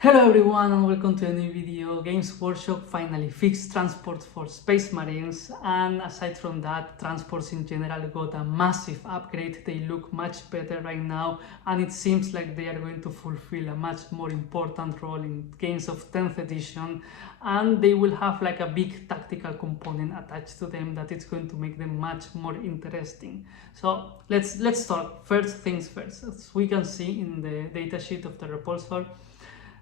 Hello everyone and welcome to a new video. Games Workshop finally fixed transport for Space Marines, and aside from that, transports in general got a massive upgrade. They look much better right now, and it seems like they are going to fulfill a much more important role in games of 10th edition, and they will have like a big tactical component attached to them that it's going to make them much more interesting. So let's start. First things first. As we can see in the datasheet of the repulsor,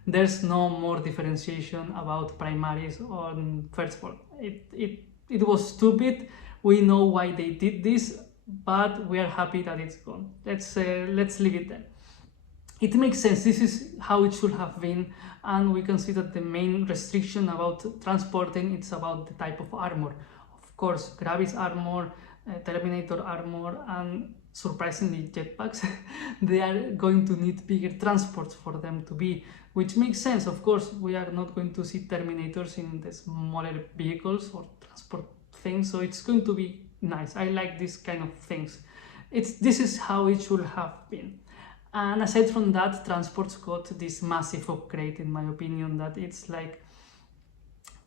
there's no more differentiation about primaries on first ball. It was stupid. We know why they did this, but we are happy that it's gone. Let's leave it there. It makes sense. This is how it should have been, and we can see that the main restriction about transporting it's about the type of armor. Of course, Gravis armor, Terminator armor, and surprisingly jetpacks. They are going to need bigger transports for them to be, which makes sense. Of course, we are not going to see Terminators in the smaller vehicles or transport things, so it's going to be nice. I like this kind of things. This is how it should have been. And aside from that, transports got this massive upgrade, in my opinion, that it's like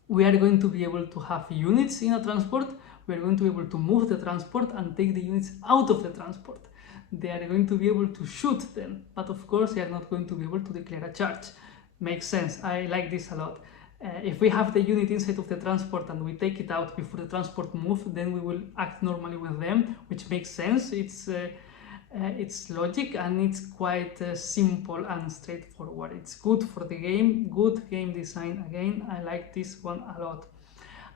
we are going to be able to have units in a transport. We are going to be able to move the transport and take the units out of the transport. They are going to be able to shoot them, but of course they are not going to be able to declare a charge. Makes sense. I like this a lot. If we have the unit inside of the transport and we take it out before the transport moves, then we will act normally with them, which makes sense. It's logic, and it's quite simple and straightforward. It's good for the game, good game design. Again, I like this one a lot.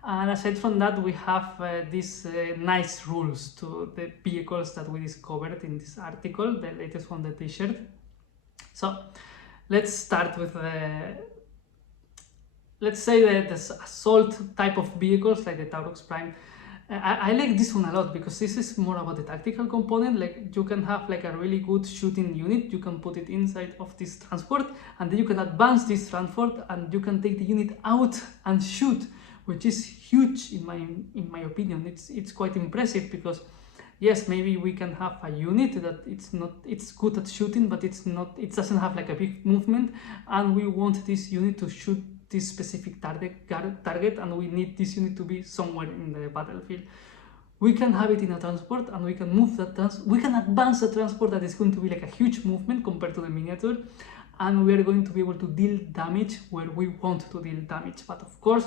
And aside from that, we have these nice rules to the vehicles that we discovered in this article, the latest one that they shared. So let's start with let's say that the assault type of vehicles like the Taurox Prime. I like this one a lot because this is more about the tactical component. Like, you can have like a really good shooting unit, you can put it inside of this transport, and then you can advance this transport and you can take the unit out and shoot, which is huge in my opinion. It's quite impressive because yes, maybe we can have a unit that it's good at shooting, but it doesn't have like a big movement, and we want this unit to shoot this specific target, and we need this unit to be somewhere in the battlefield. We can have it in a transport, and we can move that we can advance the transport that is going to be like a huge movement compared to the miniature, and we are going to be able to deal damage where we want to deal damage. But of course,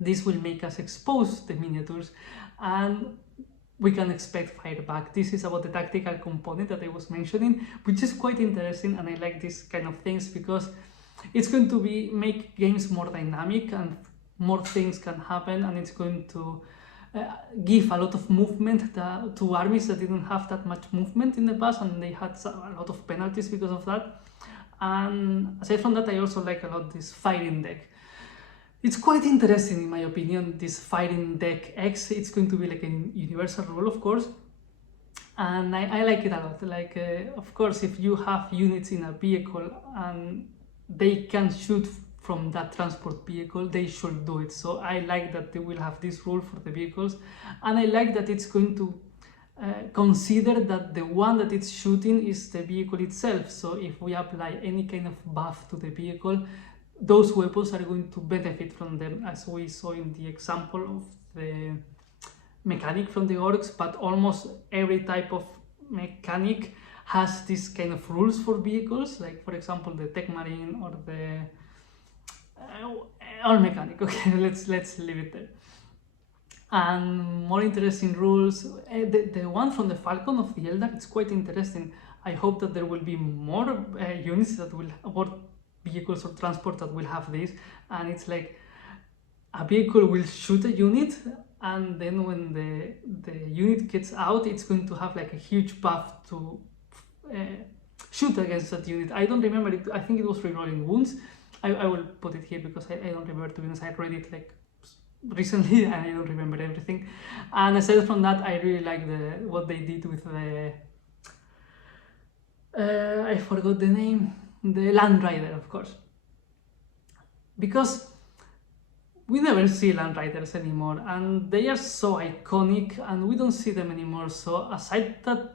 this will make us expose the miniatures, and we can expect fire back. This is about the tactical component that I was mentioning, which is quite interesting, and I like these kind of things because it's going to make games more dynamic and more things can happen, and it's going to give a lot of movement to armies that didn't have that much movement in the past, and they had a lot of penalties because of that. And aside from that, I also like a lot this fighting deck. It's quite interesting in my opinion, this fighting deck X. It's going to be like a universal rule, of course, and I like it a lot. Like, of course, if you have units in a vehicle and they can shoot from that transport vehicle, they should do it. So I like that they will have this rule for the vehicles, and I like that it's going to consider that the one that it's shooting is the vehicle itself. So if we apply any kind of buff to the vehicle, those weapons are going to benefit from them, as we saw in the example of the mechanic from the orcs. But almost every type of mechanic has this kind of rules for vehicles, like for example the Tech Marine or the all mechanic. Okay, let's leave it there. And more interesting rules, the one from the Falcon of the Eldar, it's quite interesting. I hope that there will be more units that will, or vehicles or transport that will have this, and it's like a vehicle will shoot a unit, and then when the unit gets out, it's going to have like a huge buff to shoot against that unit. I don't remember it. I think it was rerolling wounds. I will put it here because I don't remember, to be honest. I read it like recently and I don't remember everything. And aside from that, I really like what they did with the I forgot the name, the Land Rider, of course, because we never see Land Riders anymore, and they are so iconic and we don't see them anymore. So aside that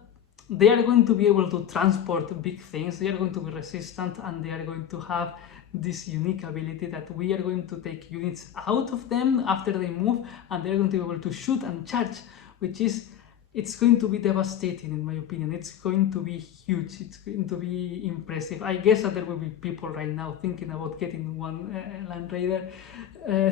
they are going to be able to transport big things, they are going to be resistant, and they are going to have this unique ability that we are going to take units out of them after they move, and they're going to be able to shoot and charge, which is, it's going to be devastating in my opinion. It's going to be huge, it's going to be impressive. I guess that there will be people right now thinking about getting one Land Raider.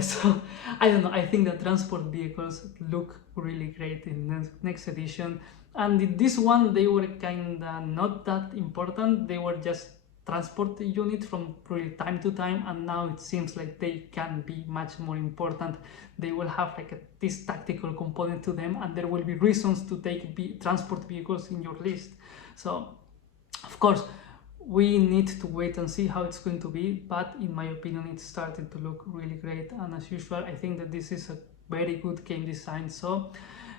So I don't know, I think that transport vehicles look really great in the next edition, and in this one they were kinda not that important. They were just transport unit from really time to time, and now it seems like they can be much more important. They will have like this tactical component to them, and there will be reasons to take transport vehicles in your list. So of course we need to wait and see how it's going to be, but in my opinion it's starting to look really great, and as usual I think that this is a very good game design. So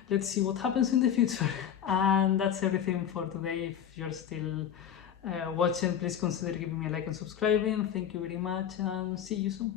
let's see what happens in the future. And that's everything for today. If you're still watching, please consider giving me a like and subscribing. Thank you very much, and see you soon.